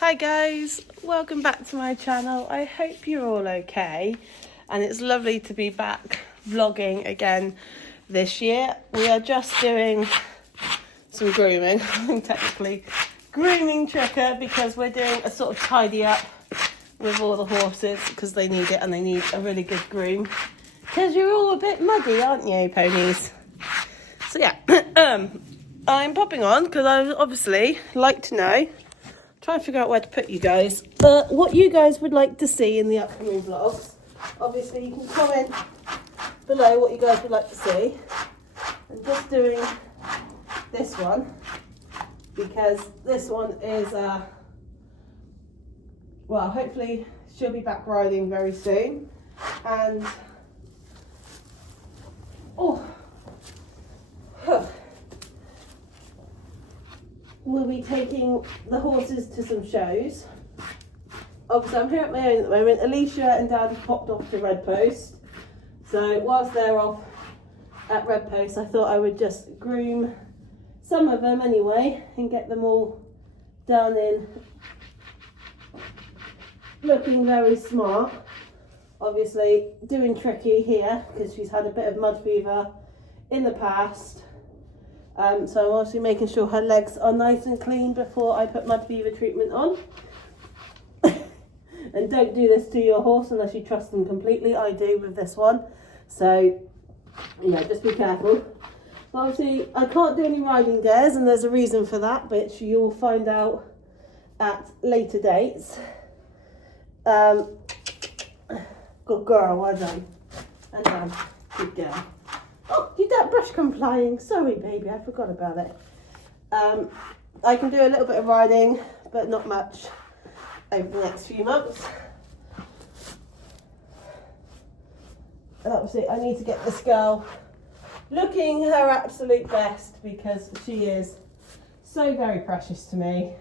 Hi guys, welcome back to my channel. I hope you're all okay, and it's lovely to be back vlogging again this year. We are just doing some grooming. I'm technically grooming Tricker because we're doing a sort of tidy up with all the horses because they need it and they need a really good groom because you're all a bit muddy, aren't you, ponies? So yeah, I'm popping on because I would obviously like to know, try and figure out where to put you guys, what you guys would like to see in the upcoming vlogs. Obviously you can comment below what you guys would like to see. I'm just doing this one because this one is well, hopefully she'll be back riding very soon, and we'll be taking the horses to some shows. Obviously I'm here at my own at the moment. Alicia and Dad have popped off to Red Post, so whilst they're off at Red Post I thought I would just groom some of them anyway and get them all done in looking very smart. Obviously doing Tricky here because she's had a bit of mud fever in the past. So I'm also making sure her legs are nice and clean before I put mud fever treatment on. And don't do this to your horse unless you trust them completely. I do with this one. So, just be careful. Obviously, I can't do any riding dares, and there's a reason for that, but you'll find out at later dates. Good girl, well done. And done. Good girl. Oh, did that brush come flying? Sorry, baby, I forgot about it. I can do a little bit of riding, but not much over the next few months. And obviously, I need to get this girl looking her absolute best because she is so very precious to me.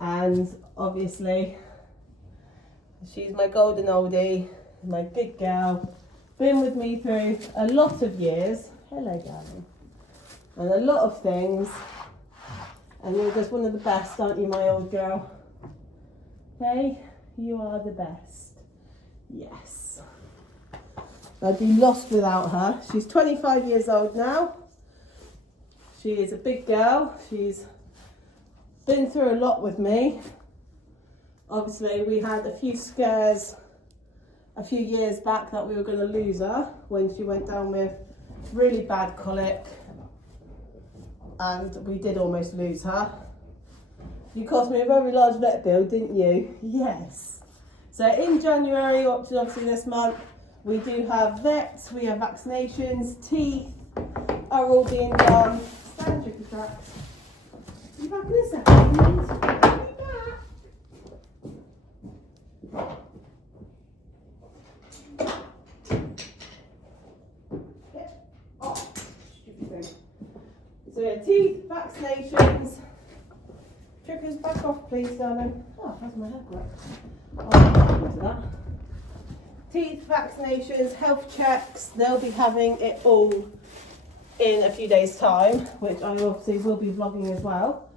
And obviously, she's my golden oldie, my good girl. Been with me through a lot of years. Hello, darling. And a lot of things. And you're just one of the best, aren't you, my old girl? Okay? You are the best. Yes. I'd be lost without her. She's 25 years old now. She is a big girl. She's been through a lot with me. Obviously, we had a few scares a few years back that we were going to lose her when she went down with really bad colic, and we did almost lose her. You cost me a very large vet bill, didn't you? Yes. So in January, which is obviously this month, we do have vets, we have vaccinations, teeth are all being done. Stand, Tricky Tracks. You back in a second? So yeah, teeth, vaccinations. Tricker's back off, please, darling. Oh, how's my hair work? I'll get into that. Teeth, vaccinations, health checks. They'll be having it all in a few days' time, which I obviously will be vlogging as well.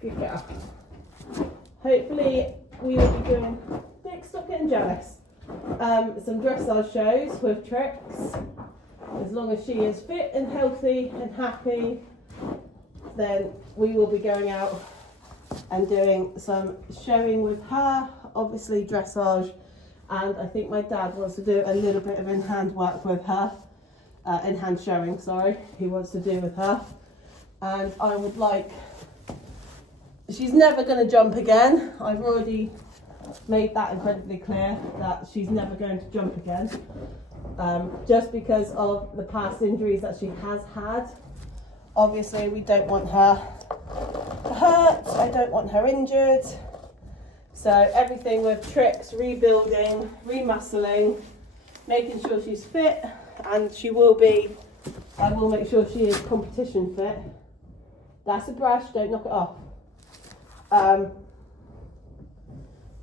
Good girl. Hopefully we will be doing, Dick, stop getting jealous. Some dressage shows with tricks. As long as she is fit and healthy and happy, then we will be going out and doing some showing with her, obviously dressage, and I think my dad wants to do a little bit of in-hand work with her, in-hand showing, sorry, he wants to do with her. And I would like, she's never going to jump again. I've already made that incredibly clear that she's never going to jump again. Just because of the past injuries that she has had. Obviously we don't want her hurt, I don't want her injured. So everything with tricks, rebuilding, remuscling, making sure she's fit, and she will be, I will make sure she is competition fit. That's a brush, don't knock it off.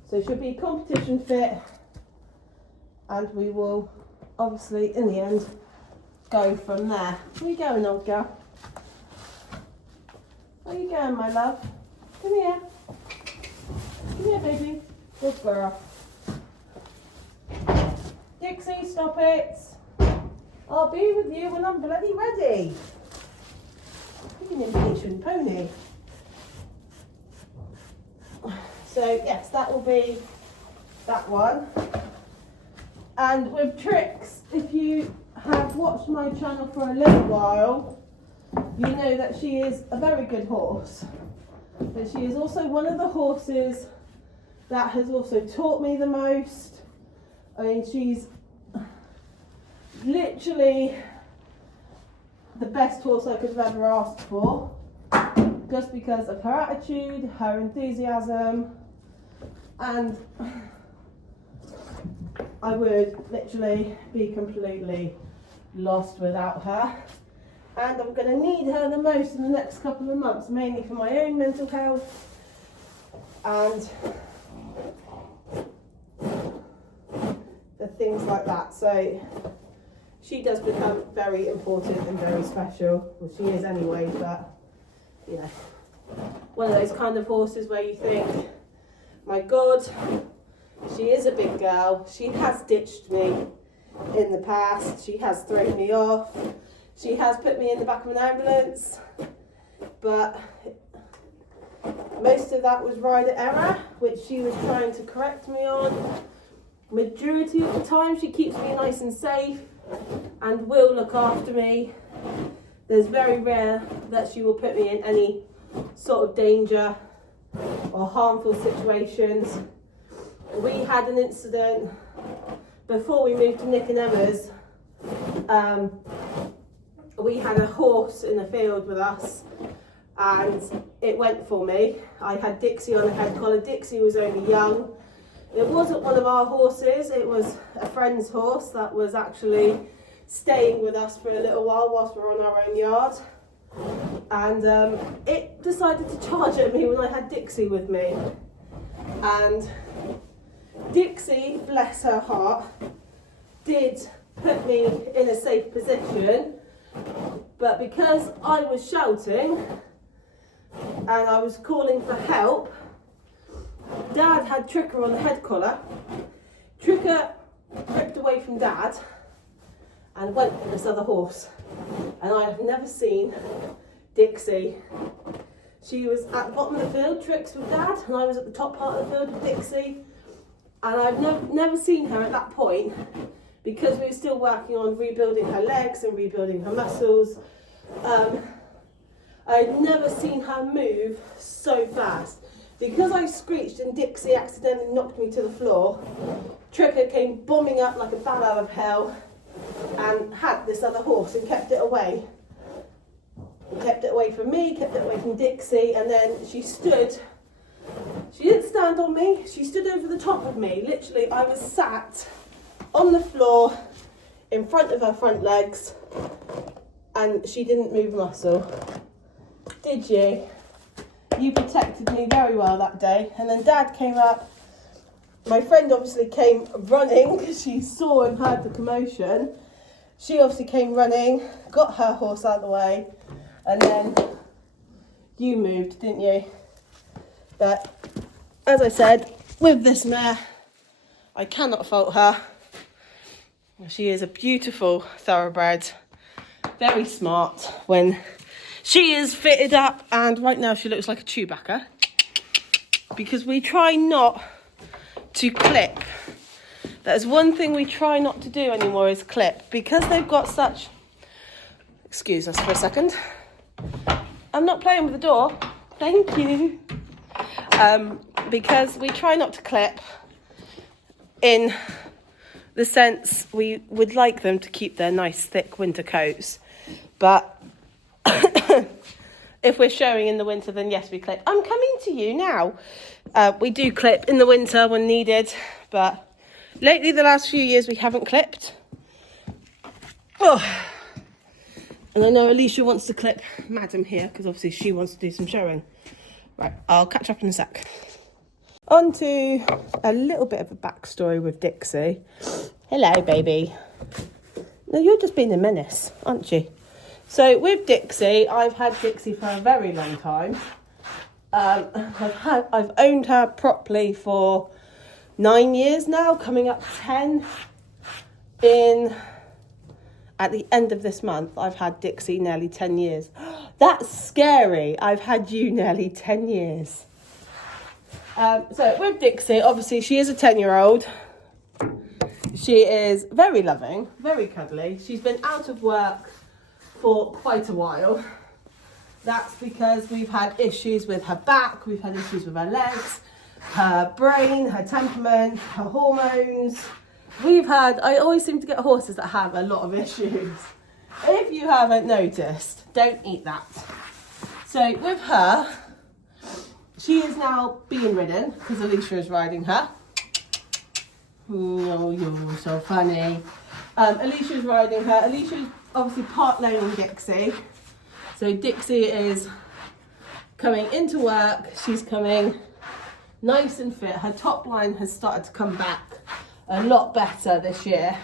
So she'll be competition fit, and we will obviously in the end go from there. Where are you going, old girl? Where you going, my love? Come here. Come here, baby. Good girl. Dixie, stop it. I'll be with you when I'm bloody ready. You're an impatient pony. So yes, that will be that one. And with Trix, if you have watched my channel for a little while, you know that she is a very good horse. But she is also one of the horses that has also taught me the most. I mean, she's literally the best horse I could have ever asked for, just because of her attitude, her enthusiasm, and I would literally be completely lost without her. And I'm going to need her the most in the next couple of months, mainly for my own mental health and the things like that. So she does become very important and very special. Well, she is anyway, but you know, one of those kind of horses where you think, my God, she is a big girl. She has ditched me in the past. She has thrown me off. She has put me in the back of an ambulance. But most of that was rider error, which she was trying to correct me on. Majority of the time, she keeps me nice and safe and will look after me. There's very rare that she will put me in any sort of danger or harmful situations. We had an incident before we moved to Nick and Emma's. We had a horse in the field with us and it went for me. I had Dixie on a head collar. Dixie was only young. It wasn't one of our horses, it was a friend's horse that was actually staying with us for a little while whilst we were on our own yard. And it decided to charge at me when I had Dixie with me. And Dixie, bless her heart, did put me in a safe position, but because I was shouting and I was calling for help, Dad had Tricker on the head collar. Tricker ripped away from Dad and went for this other horse. And I have never seen Dixie. She was at the bottom of the field, Trix with Dad, and I was at the top part of the field with Dixie. And I've never seen her at that point, because we were still working on rebuilding her legs and rebuilding her muscles. I'd never seen her move so fast. Because I screeched and Dixie accidentally knocked me to the floor, Tricker came bombing up like a bat out of hell and had this other horse and kept it away. And kept it away from me, kept it away from Dixie, and then she didn't stand on me, she stood over the top of me. Literally, I was sat on the floor in front of her front legs and she didn't move a muscle. Did you? You protected me very well that day. And then Dad came up. My friend obviously came running because she saw and heard the commotion. She obviously came running, got her horse out of the way, and then you moved, didn't you? But as I said, with this mare, I cannot fault her. She is a beautiful thoroughbred, very smart when she is fitted up, and right now she looks like a Chewbacca because we try not to clip. That is one thing we try not to do anymore, is clip, because they've got such, excuse us for a second, I'm not playing with the door, thank you, because we try not to clip in the sense we would like them to keep their nice thick winter coats, but if we're showing in the winter, then yes, we clip. I'm coming to you now. We do clip in the winter when needed, but lately, the last few years, we haven't clipped. Oh. And I know Alicia wants to clip Madam here, because obviously she wants to do some showing. Right, I'll catch up in a sec. On to a little bit of a backstory with Dixie. Hello, baby. No, you're just being a menace, aren't you? So with Dixie, I've had Dixie for a very long time. I've owned her properly for 9 years now, coming up 10. At the end of this month, I've had Dixie nearly 10 years. That's scary. I've had you nearly 10 years. So with Dixie, obviously she is a 10-year-old. She is very loving, very cuddly. She's been out of work for quite a while. That's because we've had issues with her back, we've had issues with her legs, her brain, her temperament, her hormones. I always seem to get horses that have a lot of issues. If you haven't noticed, don't eat that. So with her, she is now being ridden because Alicia is riding her. Oh, you're so funny. Alicia is riding her. Alicia is obviously part loaning Dixie. So Dixie is coming into work. She's coming nice and fit. Her top line has started to come back a lot better this year.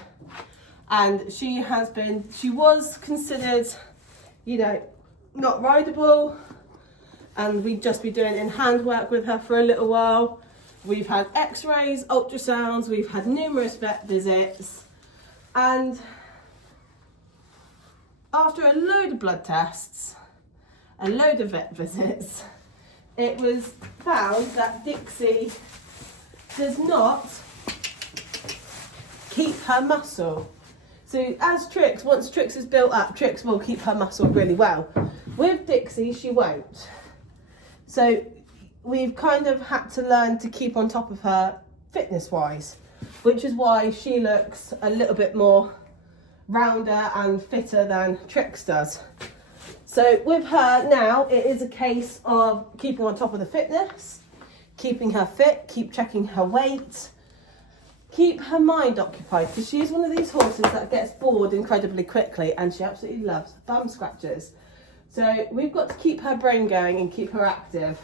And she was considered, not rideable. And we'd just be doing in-hand work with her for a little while. We've had x-rays, ultrasounds, we've had numerous vet visits. And after a load of blood tests, a load of vet visits, it was found that Dixie does not keep her muscle. So once Trix is built up, Trix will keep her muscle really well. With Dixie, she won't. So we've kind of had to learn to keep on top of her fitness-wise, which is why she looks a little bit more rounder and fitter than Trix does. So with her now, it is a case of keeping on top of the fitness, keeping her fit, keep checking her weight, keep her mind occupied, because she's one of these horses that gets bored incredibly quickly, and she absolutely loves bum scratches. So we've got to keep her brain going and keep her active.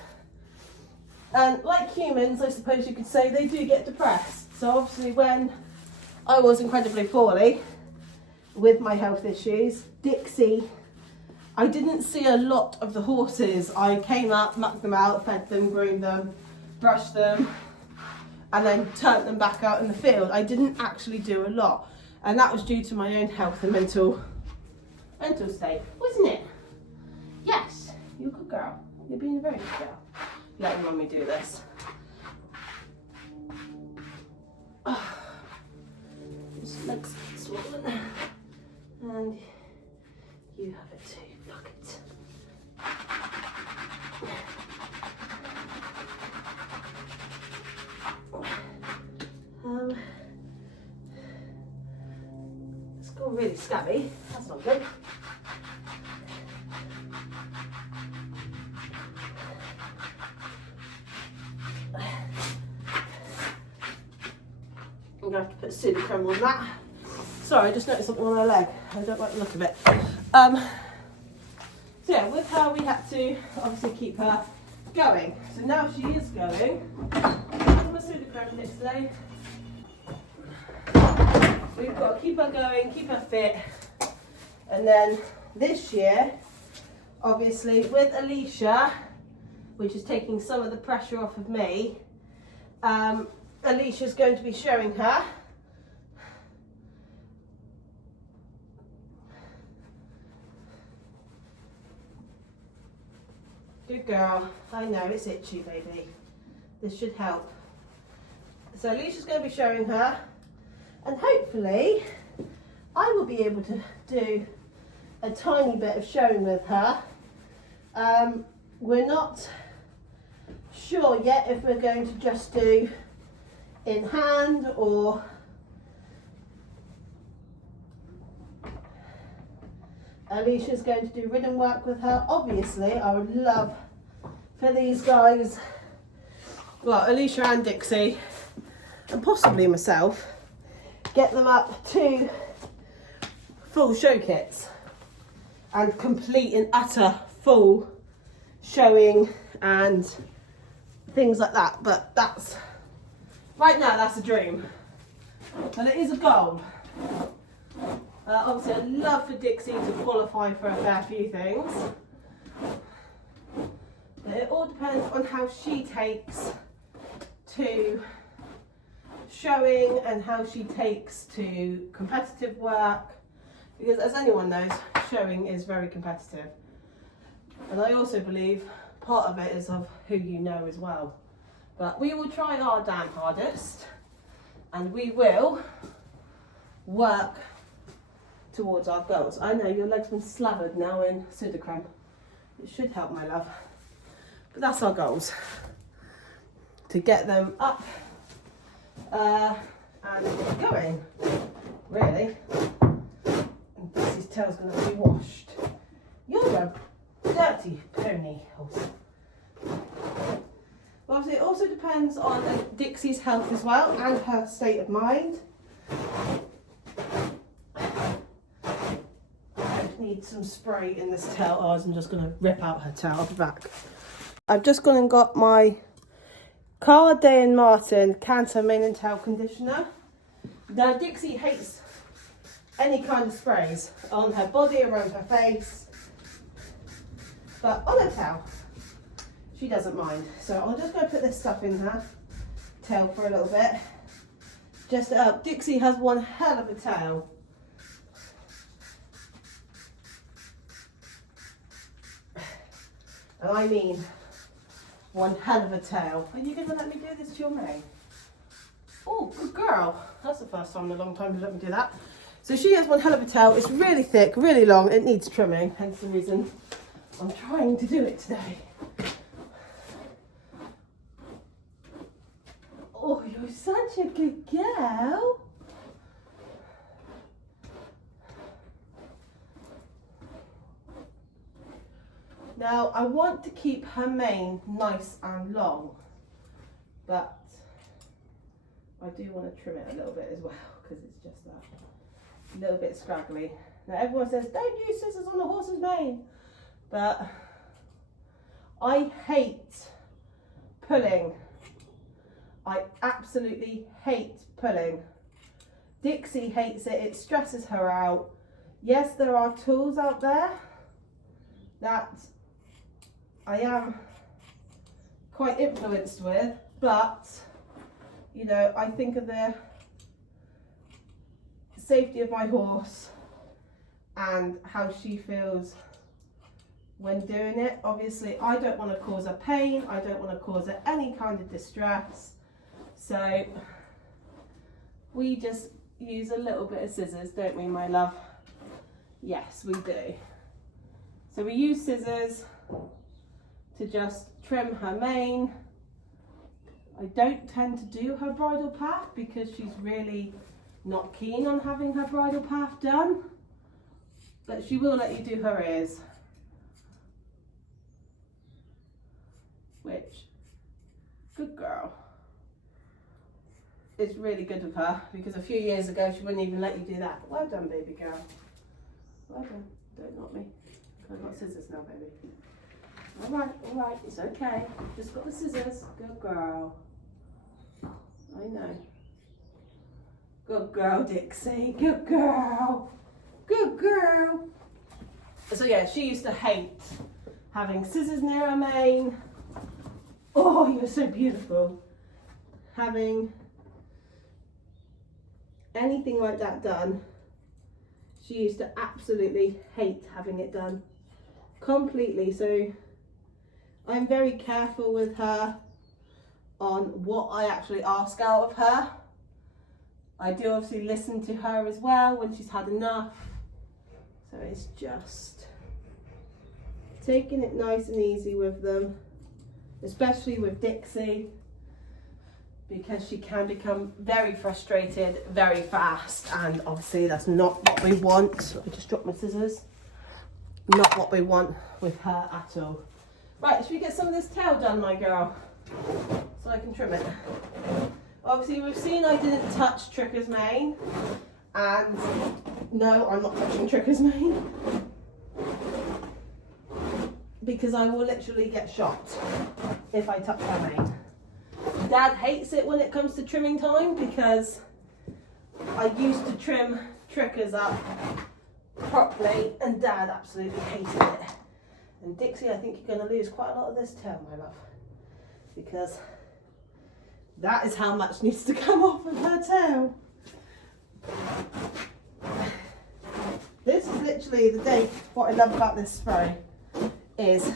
And like humans, I suppose you could say, they do get depressed. So obviously when I was incredibly poorly with my health issues, Dixie, I didn't see a lot of the horses. I came up, mucked them out, fed them, groomed them, brushed them, and then turned them back out in the field. I didn't actually do a lot. And that was due to my own health and mental state, wasn't it? Yes, you're a good girl. You're being a very good girl. Letting mummy do this. This leg's swollen. And you have it too. Fuck it. It's gone really scabby. That's not good. I'm going to have to put pseudo-creme on that. Sorry, I just noticed something on her leg. I don't like the look of it. So yeah, with her we had to obviously keep her going. So now she is going. I'm a pseudo-creme for today. We've got to keep her going, keep her fit. And then this year, obviously with Alicia, which is taking some of the pressure off of me, Alicia's going to be showing her good girl. I know it's itchy, baby. This should help. So Alicia's going to be showing her, and hopefully I will be able to do a tiny bit of showing with her. We're not sure yet if we're going to just do in hand or Alicia's going to do ridden work with her. Obviously, I would love for these guys, well, Alicia and Dixie, and possibly myself, get them up to full show kits and complete and utter full showing and things like that. But that's, right now, that's a dream. But it is a goal. Obviously, I'd love for Dixie to qualify for a fair few things. But it all depends on how she takes to showing and how she takes to competitive work. Because as anyone knows, showing is very competitive. And I also believe part of it is of who you know as well. But we will try our damn hardest and we will work towards our goals. I know your leg's been slathered now in Sudocreme. It should help, my love. But that's our goals. To get them up and going, really. And Dixie's tail's going to be washed. You're a dirty pony horse. Obviously, it also depends on Dixie's health as well and her state of mind. I need some spray in this tail. Oh, I'm just going to rip out her tail. I'll be back. I've just gone and got my Carl Day & Martin Canter Mane and Tail Conditioner. Now, Dixie hates any kind of sprays on her body, around her face, but on her tail, she doesn't mind. So I'm just going to put this stuff in her tail for a little bit. Just Dixie has one hell of a tail. And I mean one hell of a tail. Are you going to let me do this to your mane? Oh, good girl. That's the first time in a long time you let me do that. So she has one hell of a tail. It's really thick, really long. It needs trimming, hence the reason I'm trying to do it today. Oh, you're such a good girl. Now, I want to keep her mane nice and long, but I do want to trim it a little bit as well, because it's just that a little bit scraggly. Now, everyone says, don't use scissors on the horse's mane, but I hate pulling. I absolutely hate pulling. Dixie hates it. It stresses her out. Yes, there are tools out there that I am quite influenced with, but you know, I think of the safety of my horse and how she feels when doing it. Obviously, I don't want to cause her pain. I don't want to cause her any kind of distress. So we just use a little bit of scissors, don't we, my love? Yes, we do. So we use scissors to just trim her mane. I don't tend to do her bridle path because she's really not keen on having her bridle path done, but she will let you do her ears, which, good girl. It's really good of her, because a few years ago she wouldn't even let you do that. Well done, baby girl. Well done. Don't knock me. I've got scissors now, baby. All right, it's okay. Just got the scissors. Good girl. I know. Good girl, Dixie. Good girl. Good girl. So yeah, she used to hate having scissors near her mane. Oh, you're so beautiful. Having anything like that done, she used to absolutely hate having it done completely. So I'm very careful with her on what I actually ask out of her. I do obviously listen to her as well when she's had enough. So it's just taking it nice and easy with them, especially with Dixie, because she can become very frustrated very fast, and obviously that's not what we want. I just dropped my scissors. Not what we want with her at all. Right, should we get some of this tail done, my girl, so I can trim it? Obviously we've seen I didn't touch Tricker's mane, and no, I'm not touching Tricker's mane, because I will literally get shot if I touch her mane. Dad hates it when it comes to trimming time, because I used to trim Trickers up properly, and Dad absolutely hated it. And Dixie, I think you're going to lose quite a lot of this tail, my love, because that is how much needs to come off of her tail. This is literally the day. What I love about this spray is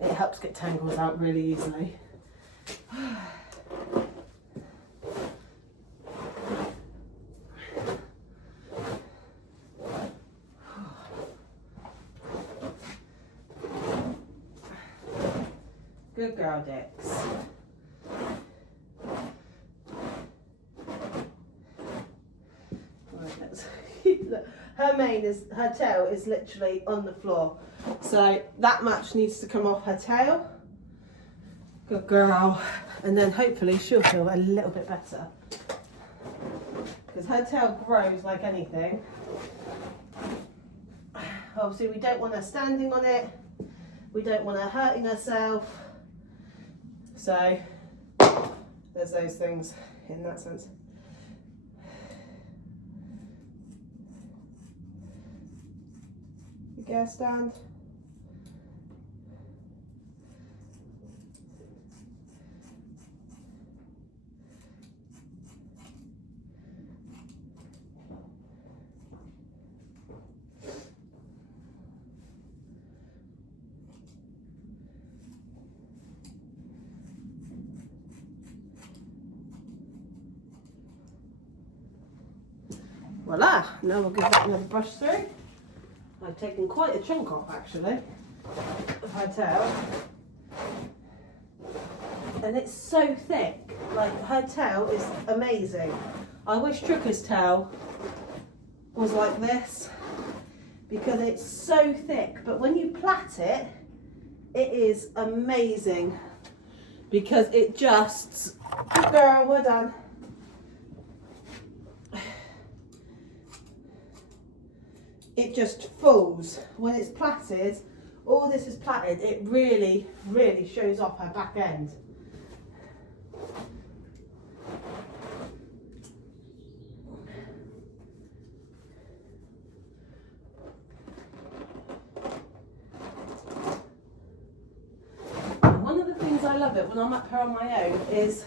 it helps get tangles out really easily. Good girl, Dix. Right, her tail is literally on the floor, so that much needs to come off her tail. Good girl. And then hopefully she'll feel a little bit better, because her tail grows like anything. Obviously we don't want her standing on it, we don't want her hurting herself, so there's those things in that sense. You get a stand. Voila, now we'll give that another brush through. I've taken quite a chunk off actually of her tail. And it's so thick, like her tail is amazing. I wish Tricker's tail was like this, because it's so thick, but when you plait it, it is amazing, because it just, good girl, well done. It just falls. When it's plaited, all this is plaited, it really, really shows off her back end. And one of the things I love it when I'm up here on my own is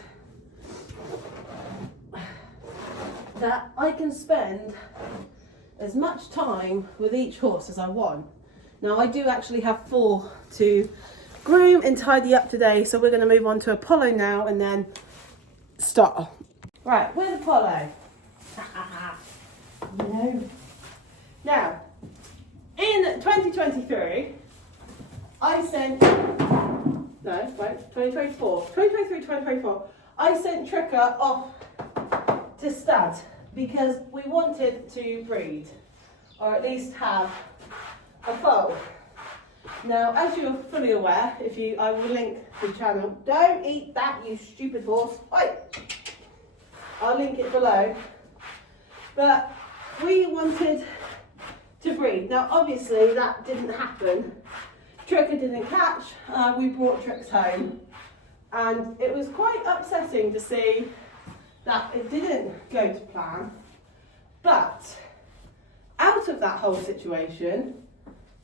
that I can spend as much time with each horse as I want. Now I do actually have 4 to groom and tidy up today, so we're going to move on to Apollo now and then start. Right, with Apollo. No. Now, in 2023, I sent, no, right, 2024, I sent Tricker off to stud, because we wanted to breed, or at least have a foal. Now, as you're fully aware, I will link the channel. Don't eat that, you stupid horse. Oi! I'll link it below. But we wanted to breed. Now, obviously, that didn't happen. Tricker didn't catch. We brought Tricks home, and it was quite upsetting to see that it didn't go to plan. But out of that whole situation,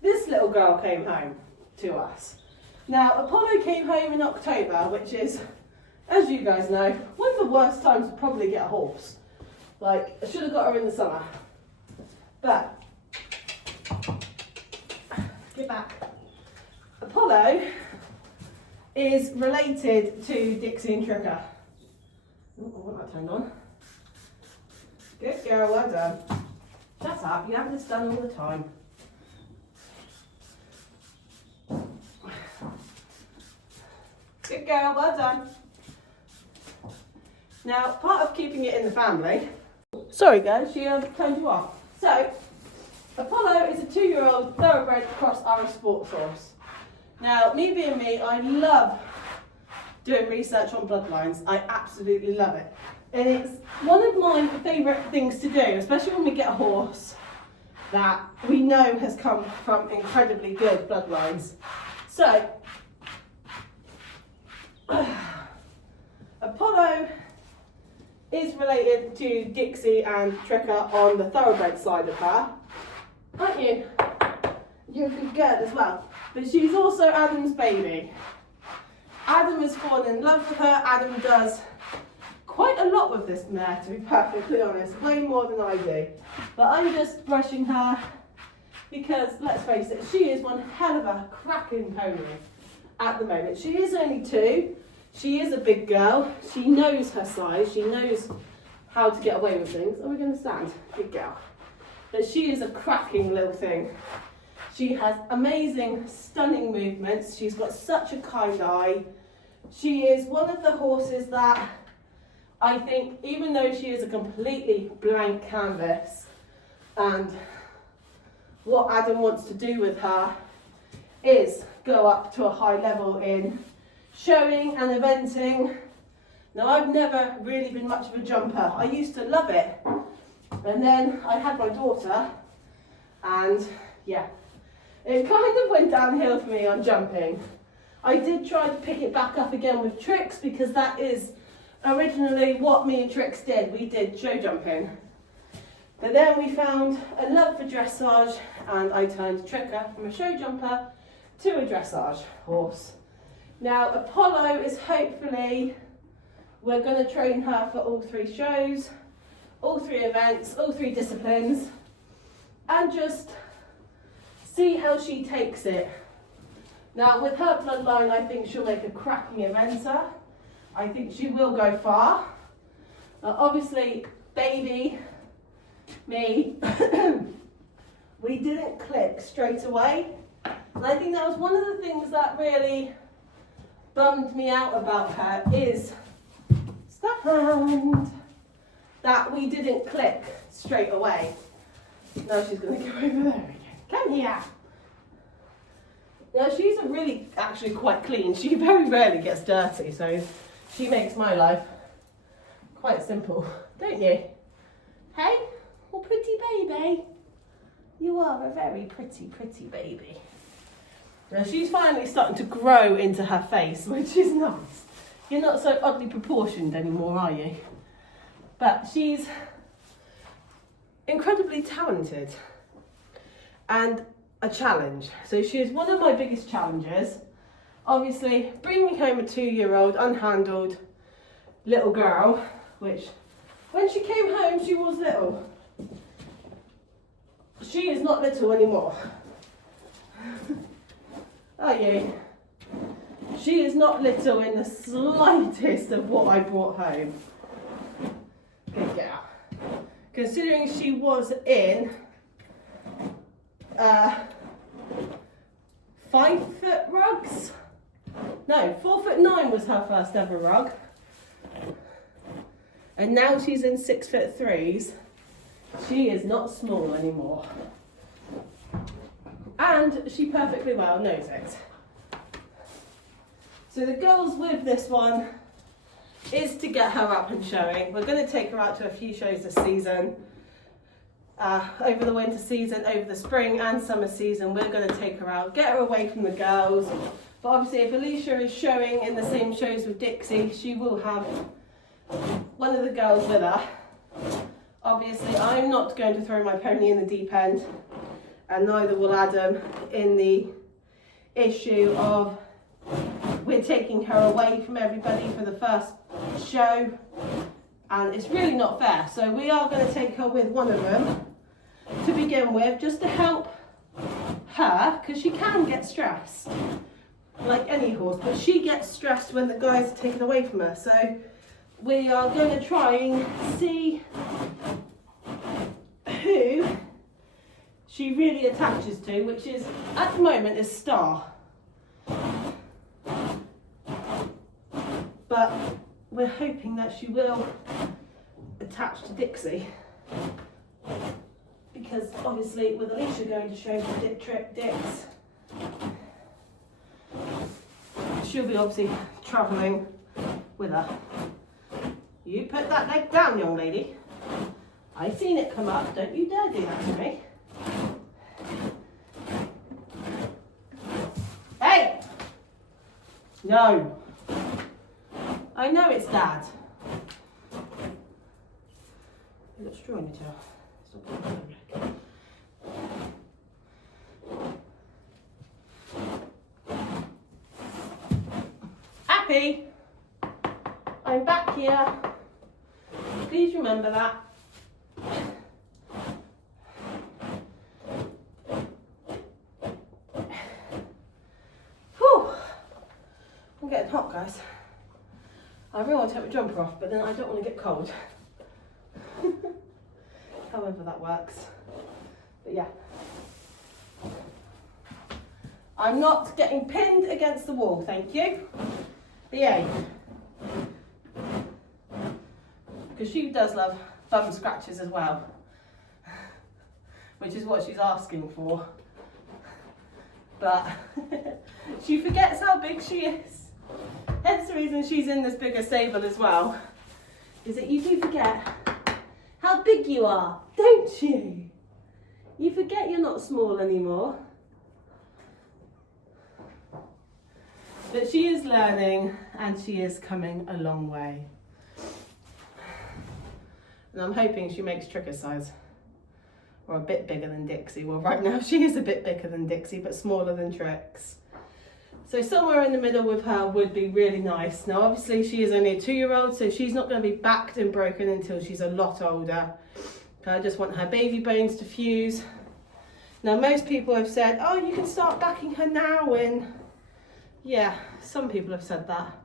this little girl came home to us. Now, Apollo came home in October, which is, as you guys know, one of the worst times to probably get a horse. Like, I should have got her in the summer. But, get back. Apollo is related to Dixie and Tricker. Oh, I want that turned on. Good girl, well done. Shut up, you have this done all the time. Good girl, well done. Now, part of keeping it in the family, sorry guys, she turned you off. So, Apollo is a 2-year-old thoroughbred cross Irish sports horse. Now, me being me, I love doing research on bloodlines. I absolutely love it. And it's one of my favourite things to do, especially when we get a horse that we know has come from incredibly good bloodlines. So, Apollo is related to Dixie and Tricker on the thoroughbred side of her. Aren't you? You're a good girl as well. But she's also Adam's baby. Adam has fallen in love with her. Adam does quite a lot with this mare, to be perfectly honest, way more than I do. But I'm just brushing her because, let's face it, she is one hell of a cracking pony at the moment. She is only 2. She is a big girl. She knows her size. She knows how to get away with things. Are we going to stand? Good girl. But she is a cracking little thing. She has amazing, stunning movements. She's got such a kind eye. She is one of the horses that I think, even though she is a completely blank canvas, and what Adam wants to do with her is go up to a high level in showing and eventing. Now, I've never really been much of a jumper. I used to love it. And then I had my daughter, and yeah, it kind of went downhill for me on jumping. I did try to pick it back up again with tricks, because that is originally what me and Trix did. We did show jumping. But then we found a love for dressage, and I turned Tricker from a show jumper to a dressage horse. Now, Apollo is hopefully, we're going to train her for all 3 shows, all 3 events, all 3 disciplines, and just see how she takes it. Now, with her bloodline, I think she'll make a cracking eventer. I think she will go far. Now, obviously, baby, me, we didn't click straight away. And I think that was one of the things that really bummed me out about her is that we didn't click straight away. Now she's going to go over there again. Come here. Now she's actually quite clean. She very rarely gets dirty, so she makes my life quite simple, don't you? Hey, oh pretty baby. You are a very pretty, pretty baby. Now she's finally starting to grow into her face, which is nice. You're not so oddly proportioned anymore, are you? But she's incredibly talented and a challenge. So she is one of my biggest challenges. Obviously, bringing home a 2-year-old unhandled little girl, which when she came home, she was little. She is not little anymore. Are you? She is not little in the slightest of what I brought home. Good girl. Considering she was in 5-foot rugs. No, 4'9" was her first ever rug. And now she's in 6'3". She is not small anymore. And she perfectly well knows it. So the goals with this one is to get her up and showing. We're going to take her out to a few shows this season. Over the winter season, over the spring and summer season, we're going to take her out, get her away from the girls. But obviously if Alicia is showing in the same shows with Dixie, she will have one of the girls with her. Obviously I'm not going to throw my pony in the deep end, and neither will Adam, in the issue of we're taking her away from everybody for the first show, and it's really not fair. So we are going to take her with one of them to begin with, just to help her, because she can get stressed like any horse, but she gets stressed when the guys are taken away from her. So we are going to try and see who she really attaches to, which is at the moment is Star. But we're hoping that she will attach to Dixie, because obviously with Alicia going to show for Dix, she'll be obviously travelling with her. You put that leg down, young lady. I've seen it come up. Don't you dare do that to me. Hey! No. I know it's Dad. You've got straw in your tail. Stop it. Happy? I'm back here. Please remember that. Whew. I'm getting hot, guys. I really want to take my jumper off, but then I don't want to get cold. However that works. But yeah. I'm not getting pinned against the wall, thank you. Behave. Because she does love bum scratches as well. Which is what she's asking for. But she forgets how big she is. Hence the reason she's in this bigger stable as well. Is that you do forget how big you are, don't you? You forget you're not small anymore. But she is learning and she is coming a long way. And I'm hoping she makes Trigger size. Or a bit bigger than Dixie. Well, right now she is a bit bigger than Dixie, but smaller than Trix. So somewhere in the middle with her would be really nice. Now obviously she is only a 2-year-old, so she's not going to be backed and broken until she's a lot older. I just want her baby bones to fuse. Now most people have said, oh, you can start backing her now in. Yeah, some people have said that.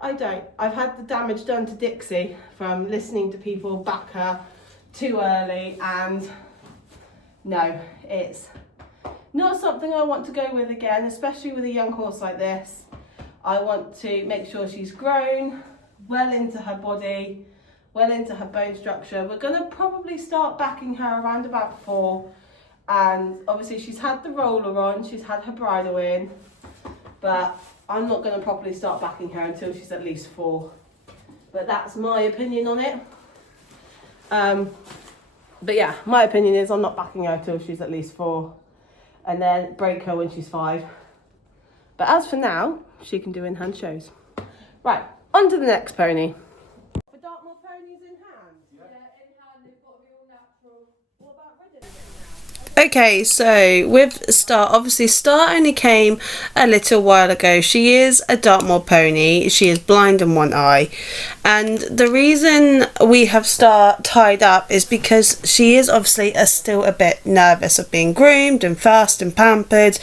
I don't. I've had the damage done to Dixie from listening to people back her too early, and no, it's not something I want to go with again, especially with a young horse like this. I want to make sure she's grown well into her body, well into her bone structure. We're going to probably start backing her around about 4, and obviously she's had the roller on, she's had her bridle in, but I'm not going to properly start backing her until she's at least 4. But that's my opinion on it. But yeah, my opinion is I'm not backing her till she's at least 4, and then break her when she's 5. But as for now, she can do in-hand shows. Right, on to the next pony. For Dartmoor ponies in hand? Yeah, in hand, they've got to be all natural. What about red in now? Okay, so with Star, obviously Star only came a little while ago. She is a Dartmoor pony. She is blind in one eye. And the reason we have Star tied up is because she is obviously still a bit nervous of being groomed and fussed and pampered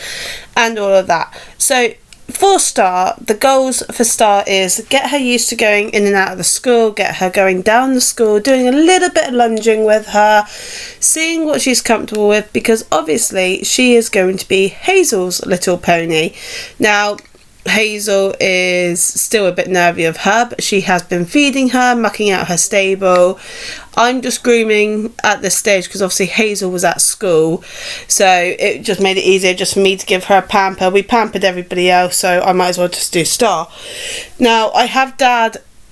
and all of that. So for Star, the goals for Star is get her used to going in and out of the school, get her going down the school, doing a little bit of lunging with her, seeing what she's comfortable with, because obviously she is going to be Hazel's little pony. Now, Hazel is still a bit nervy of her, but she has been feeding her, mucking out her stable. I'm just grooming at this stage because obviously Hazel was at school, so it just made it easier just for me to give her a pamper. We pampered everybody else, so I might as well just do Star. Now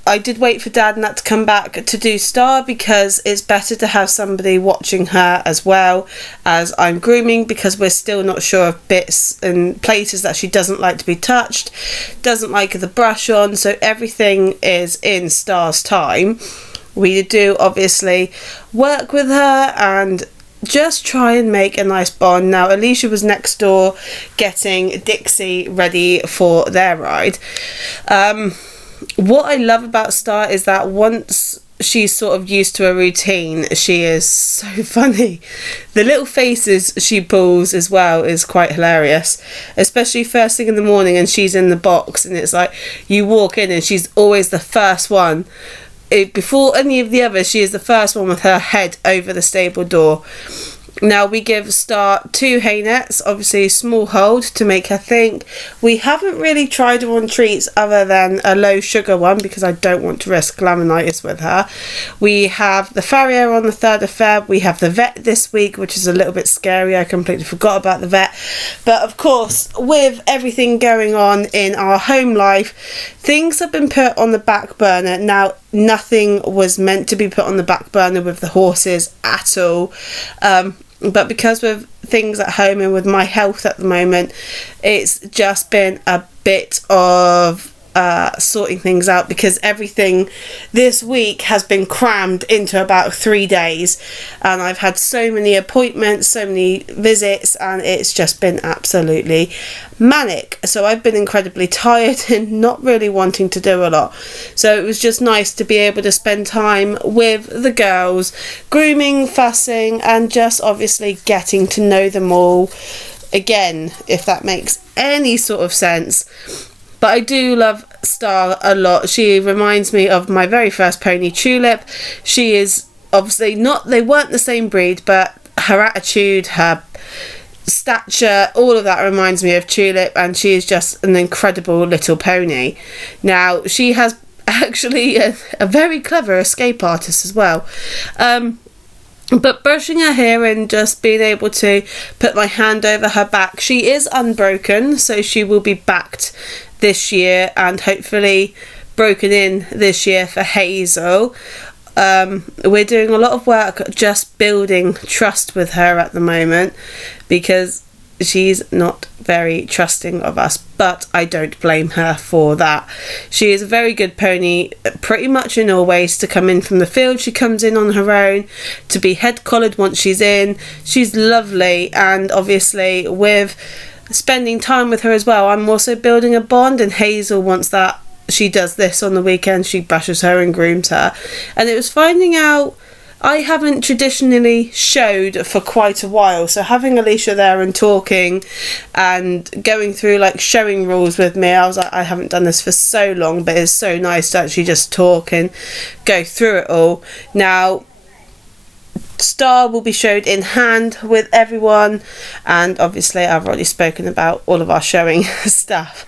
I did wait for Dad and that to come back to do Star because it's better to have somebody watching her as well as I'm grooming, because we're still not sure of bits and places that she doesn't like to be touched, doesn't like the brush on, so everything is in Star's time. We do obviously work with her and just try and make a nice bond. Now Alicia was next door getting Dixie ready for their ride. What I love about Star is that once she's sort of used to a routine, she is so funny. The little faces she pulls as well is quite hilarious, especially first thing in the morning and she's in the box and it's like you walk in and she's always the first one. Before any of the others, she is the first one with her head over the stable door. Now we give Star 2 hay nets, obviously small hold to make her think. We haven't really tried her on treats other than a low sugar one because I don't want to risk laminitis with her. We have the farrier on the 3rd of Feb. We have the vet this week, which is a little bit scary. I completely forgot about the vet. But of course, with everything going on in our home life, things have been put on the back burner. Now, nothing was meant to be put on the back burner with the horses at all. But because with things at home and with my health at the moment, it's just been a bit of sorting things out, because everything this week has been crammed into about 3 days, and I've had so many appointments, so many visits, and it's just been absolutely manic. So I've been incredibly tired and not really wanting to do a lot. So it was just nice to be able to spend time with the girls, grooming, fussing, and just obviously getting to know them all again, if that makes any sort of sense. But I do love Star a lot. She reminds me of my very first pony, Tulip. She is obviously not, they weren't the same breed, but her attitude, her stature, all of that reminds me of Tulip, and she is just an incredible little pony. Now, she has actually a very clever escape artist as well. But brushing her hair and just being able to put my hand over her back, she is unbroken, so she will be backed this year and hopefully broken in this year for Hazel. We're doing a lot of work just building trust with her at the moment, because she's not very trusting of us, but I don't blame her for that. She is a very good pony, pretty much in all ways. To come in from the field, she comes in on her own. To be head collared once she's in, she's lovely. And obviously with spending time with her as well, I'm also building a bond, and Hazel wants that. She does this on the weekend, she brushes her and grooms her. And it was finding out, I haven't traditionally showed for quite a while, so having Alicia there and talking and going through like showing rules with me, I was like, I haven't done this for so long, but it's so nice to actually just talk and go through it all. Now, Star will be showed in hand with everyone, and obviously I've already spoken about all of our showing stuff.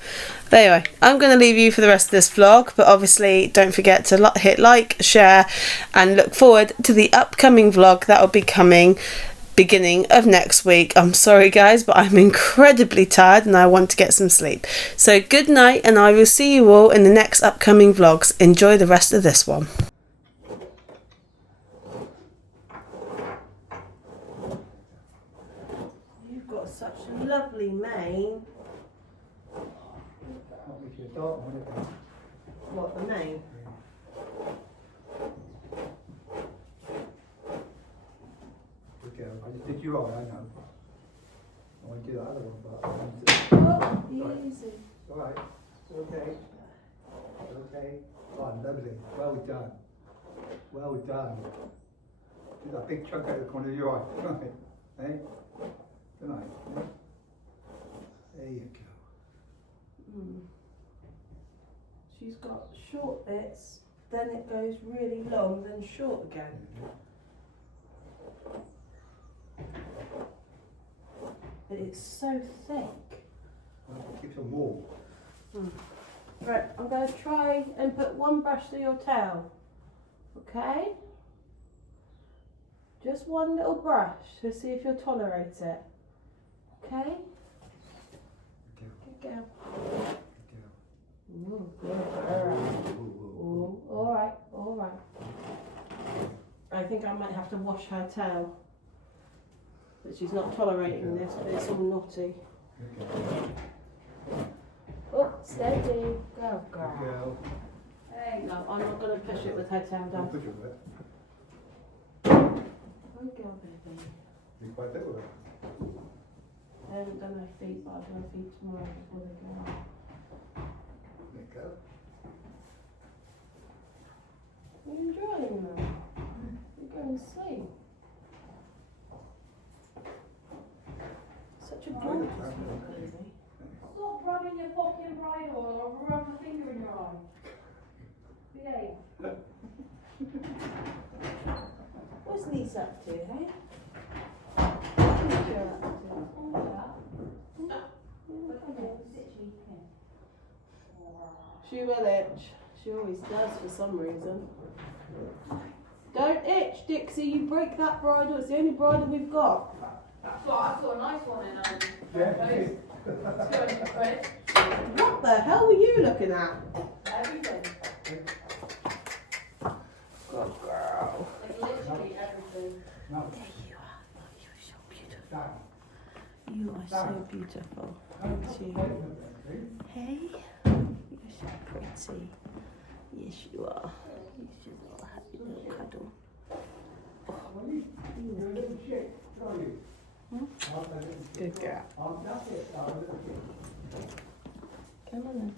But anyway, I'm going to leave you for the rest of this vlog, but obviously don't forget to hit like, share, and look forward to the upcoming vlog that will be coming beginning of next week. I'm sorry guys, but I'm incredibly tired and I want to get some sleep. So good night, and I will see you all in the next upcoming vlogs. Enjoy the rest of this one. You've got such a lovely mane. What, the mane? Okay, I just did you right, I know. I want to do that other one, but Oh, easy. it's alright. It's okay. It's okay. Oh, lovely. Well done. Well done. Do that big chunk out of the corner of your eye. Right. Hey? Good night. Eh? There you go. She's got short bits, then it goes really long, then short again. But it's so thick. Well, keep some more. Right, I'm going to try and put one brush through your tail. Okay? Just one little brush to see if you'll tolerate it. Okay? Good girl. Ooh, good. Alright. Alright. I think I might have to wash her tail. But she's not tolerating this, but it's all naughty. Oh, steady. Go, girl. Hey, no, I'm not going to push it with her tail down. Push it with it. Good girl, baby. Be quite little with it. I haven't done her feet, but I'll do her feet tomorrow before they go out. There you go. Are you enjoying them? You're going to sleep. Such a gorgeous little baby. Stop rubbing your fucking bride oil or rub a finger in your eye. Behave. What's Lisa up to, hey? What's Lisa up to? She will itch. She always does for some reason. Don't itch, Dixie. You break that bridle. It's the only bridle we've got. I saw a nice one in Yeah. What the hell were you looking at? everything. Good girl. Like literally everything. No. There you are. Oh, you're so beautiful. Down. You are so beautiful. Down. Aren't you? Hey. You're she's pretty. Yes, you are. She's a happy little cuddle. You're a little shit, are you? Good girl. That's it, I'm a little shit. Come on then.